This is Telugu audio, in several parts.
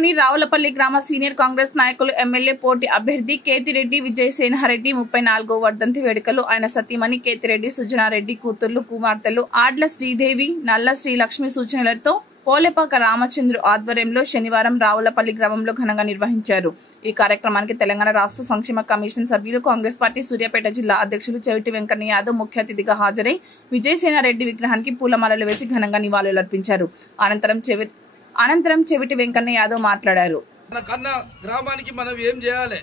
పట్టణంలోని రావులపల్లి గ్రామ సీనియర్ కాంగ్రెస్ నాయకులు ఎమ్మెల్యే పోటీ అభ్యర్థి కేతిరెడ్డి విజయసేనరెడ్డి 34వ వర్ధంతి వేడుకలు ఆయన సతీమణి కేతిరెడ్డి సుజనారెడ్డి కూతుర్లు కుమార్తెలు ఆడ్ల శ్రీదేవి నల్ల శ్రీలక్ష్మి సూచనలతో పోలేపాక రామచంద్రు ఆధ్వర్యంలో శనివారం రావులపల్లి గ్రామంలో ఘనంగా నిర్వహించారు। ఈ కార్యక్రమానికి తెలంగాణ రాష్ట్ర సంక్షేమ కమిషన్ సభ్యులు కాంగ్రెస్ పార్టీ సూర్యాపేట జిల్లా అధ్యక్షులు చెవిటి వెంకన్న యాదవ్ ముఖ్య అతిథిగా హాజరై విజయసేనరెడ్డి విగ్రహానికి పూలమాలలు వేసి ఘనంగా నివాళులర్పించారు। అనంతరం చెవిటి వెంకన్న యాదవ్ మాట్లాడారు। మన కన్న గ్రామానికి మనం ఏం చేయాలి,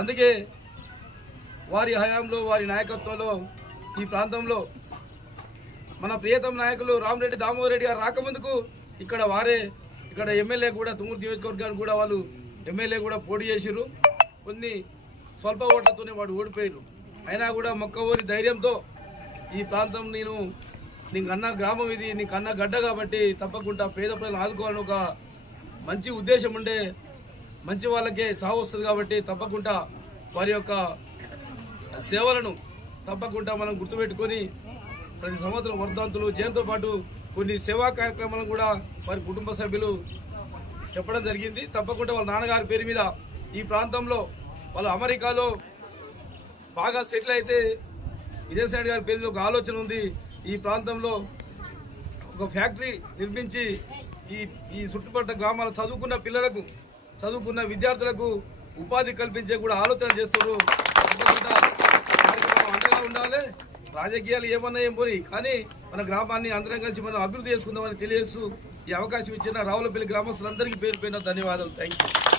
అందుకే వారి హయాంలో వారి నాయకత్వంలో ఈ ప్రాంతంలో మన ప్రియతమ నాయకులు రామరెడ్డి దామోదర్ రెడ్డి గారు రాకముందుకు ఇక్కడ ఎమ్మెల్యే కూడా తుమ్మూరు నియోజకవర్గానికి కూడా వాళ్ళు ఎమ్మెల్యే కూడా పోటీ చేసిరు। కొన్ని స్వల్ప ఓట్లతోనే వాడు ఓడిపోయారు। అయినా కూడా మొక్కవోరి ధైర్యంతో ఈ ప్రాంతం నీకు అన్న గ్రామం ఇది, నీకు అన్న గడ్డ కాబట్టి తప్పకుండా పేద ప్రజలను ఆదుకోవాలని ఒక మంచి ఉద్దేశం ఉండే మంచి వాళ్ళకే చావు వస్తుంది కాబట్టి తప్పకుండా వారి యొక్క సేవలను తప్పకుండా మనం గుర్తుపెట్టుకొని ప్రతి సంవత్సరం వర్ధంతులు జయంతో పాటు కొన్ని సేవా కార్యక్రమాలను కూడా వారి కుటుంబ సభ్యులు చెప్పడం జరిగింది। తప్పకుండా వాళ్ళ నాన్నగారి పేరు మీద ఈ ప్రాంతంలో వాళ్ళు అమెరికాలో బాగా సెటిల్ అయితే విజయసాయి గారి పేరు మీద ఒక ఆలోచన ఉంది। ఈ ప్రాంతంలో ఒక ఫ్యాక్టరీ నిర్మించి ఈ చుట్టుపక్కల గ్రామాల చదువుకున్న పిల్లలకు చదువుకున్న విద్యార్థులకు ఉపాధి కల్పించే కూడా ఆలోచన చేస్తారు। అండగా ఉండాలి, రాజకీయాలు ఏమన్నా ఏం పోయి కానీ మన గ్రామాన్ని అందరం కలిసి మనం అభివృద్ధి చేసుకుందామని తెలియజేస్తూ ఈ అవకాశం ఇచ్చిన రావులపల్లి గ్రామస్తులందరికీ పేరు ధన్యవాదాలు। Thank you.